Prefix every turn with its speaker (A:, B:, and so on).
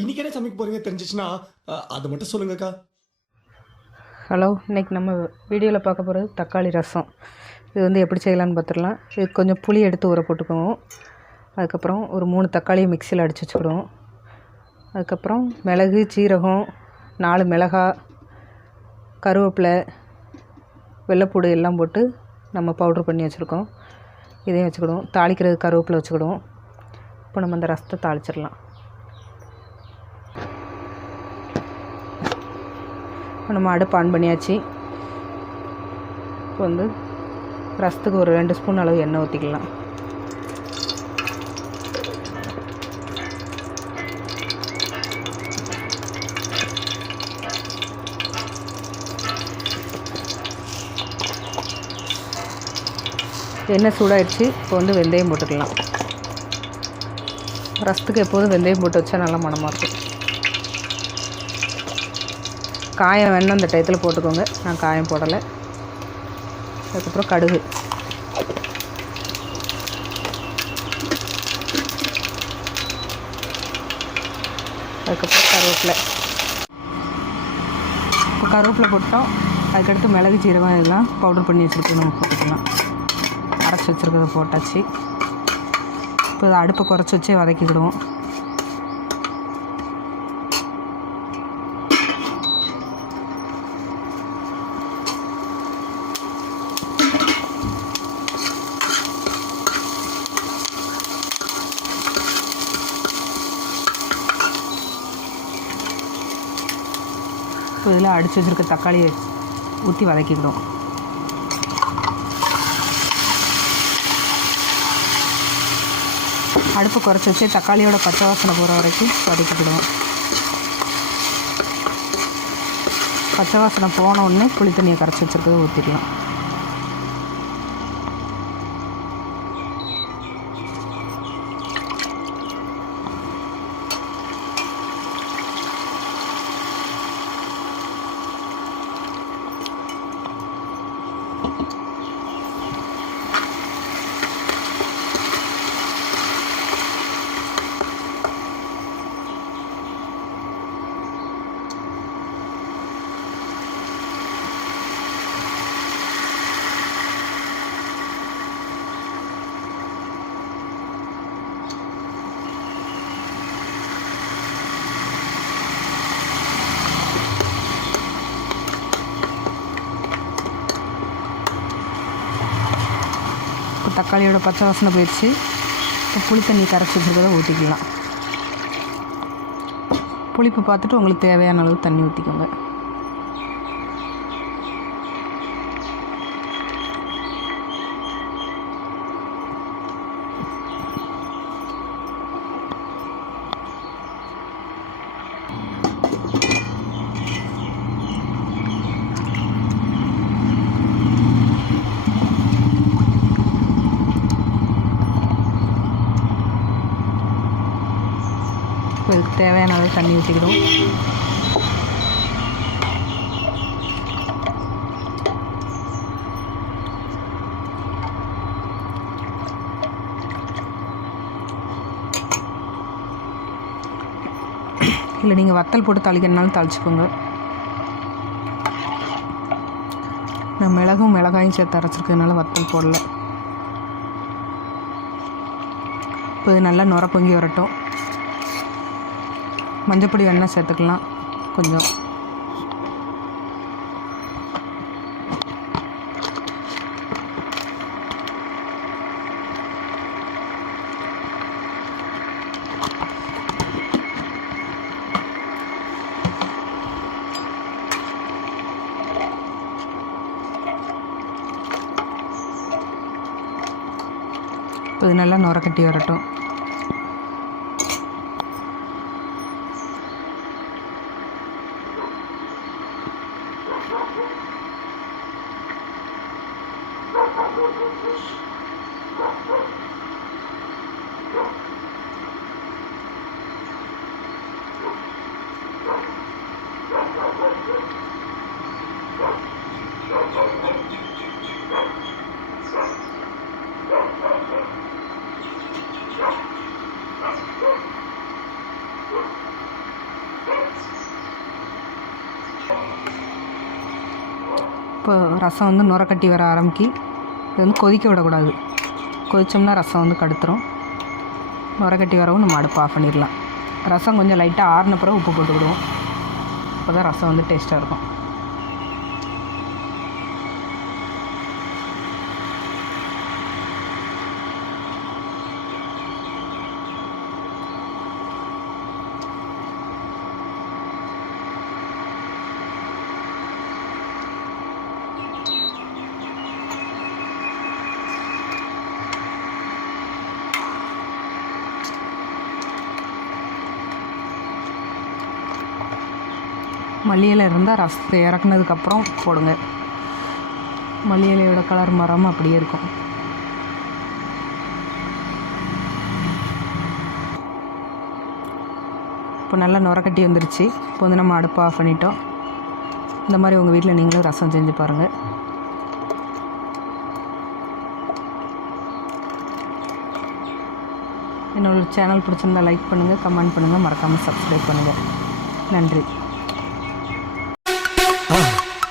A: இன்னைக்கு என்ன சமைக்க போறீங்க தெரிஞ்சிச்சுன்னா அது அதை மட்டும் சொல்லுங்கக்கா.
B: ஹலோ இன்றைக்கி நம்ம வீடியோவில் பார்க்க போகிறது தக்காளி ரசம். இது வந்து எப்படி செய்யலான்னு பார்த்துடலாம். இது கொஞ்சம் புளி எடுத்து ஊற போட்டுக்குவோம். அதுக்கப்புறம் ஒரு மூணு தக்காளியை மிக்சியில் அடித்து வச்சுக்கிடுவோம். அதுக்கப்புறம் மிளகு சீரகம் நாலு மிளகா கருவேப்பிலை வெள்ளைப்பூடு எல்லாம் போட்டு நம்ம பவுட்ரு பண்ணி வச்சுருக்கோம். இதையும் வச்சுக்கிடுவோம். தாளிக்கிறது கருவேப்பிலை வச்சுக்கிடுவோம். இப்போ நம்ம அந்த ரசத்தை தாளிச்சிடலாம். நம்ம அடுப்பு ஆன் பண்ணியாச்சு. இப்போ வந்து ரசத்துக்கு ஒரு ரெண்டு ஸ்பூன் அளவு எண்ணெய் ஊற்றிக்கலாம் எண்ணெய் சூடாயிடுச்சு. இப்போ வந்து வெந்தயம் போட்டுக்கலாம். ரசத்துக்கு எப்போதும் வெந்தயம் போட்டு வச்சா நல்லா மணமாக இருக்கும். காயம் வேணும் அந்த டயத்தில் போட்டுக்கோங்க. நான் காயம் போடலை. அதுக்கப்புறம் கடுகு. அதுக்கப்புறம் கருவேப்பிலை. இப்போ கருவேப்பிலை போட்டோம் அதுக்கடுத்து மிளகு சீரகம் இதெல்லாம் பவுடர் பண்ணி வச்சுருக்கோம். நம்ம போட்டுக்கலாம். அரைச்சி வச்சுருக்கிறத போட்டாச்சு. இப்போ அடுப்பை குறைச்சி வச்சே வதக்கிக்கிடுவோம். இப்போ இதில் அடித்து வச்சுருக்க தக்காளியை ஊற்றி வதக்கிக்கிடும் அடுப்பை குறைச்சி வச்சு தக்காளியோட பச்சை வாசனை போகிற வரைக்கும் வதக்கிக்கிடுவோம் பச்சை வாசனை போன உடனே புளி தண்ணியை கரைச்சி வச்சுருக்கதை ஊற்றிடலாம் இப்போ தக்காளியோட பச்சை வாசனை போயிடுச்சு. இப்போ புளி தண்ணி கரைச்சி வச்சுருக்கதை ஊற்றிக்கலாம் புளிப்பு பார்த்துட்டு உங்களுக்கு தேவையான அளவு தண்ணி ஊற்றிக்கோங்க அதுக்கு தேவையான அளவு தண்ணி ஊற்றிக்கிடும் இல்லை நீங்கள் வத்தல் போட்டு தாளிக்கிறனாலும் தாளிச்சுக்கோங்க. நான் மிளகும் மிளகாயும் சேர்த்து அரைச்சிருக்கிறதுனால வத்தல் போடல. இப்போ இது நல்லா நுர பொங்கி வரட்டும். மஞ்சப்பொடி வேணால் சேர்த்துக்கலாம். கொஞ்சம். இப்போ இது நல்லா நுரக்கட்டி கட்டி வரட்டும். இப்போ ரசம் வந்து நுர கட்டி வர ஆரம்பிக்கி இது வந்து கொதிக்க விடக்கூடாது. கொதிச்சோம்னா ரசம் வந்து கடுத்துரும். நுர கட்டி வரவும் நம்ம அடுப்பு ஆஃப் பண்ணிடலாம். ரசம் கொஞ்சம் லைட்டாக ஆறுன பிறகு உப்பு போட்டுக்கிடுவோம். அப்போ தான் ரசம் வந்து டேஸ்ட்டாக இருக்கும். மல்லியில் இருந்தால் ரசத்தை இறக்குனதுக்கப்புறம் போடுங்க. மல்லி இலையோட கலர் மரம் அப்படியே இருக்கும். இப்போ நல்லா நுரக்கட்டி வந்துருச்சு. இப்போ வந்து நம்ம அடுப்பு ஆஃப் பண்ணிட்டோம். இந்த மாதிரி உங்கள் வீட்டில் நீங்களும் ரசம் செஞ்சு பாருங்கள் என்னோட சேனல் பிடிச்சிருந்தா லைக் பண்ணுங்கள் கமெண்ட் பண்ணுங்கள் மறக்காமல் சப்ஸ்கிரைப் பண்ணுங்கள் நன்றி.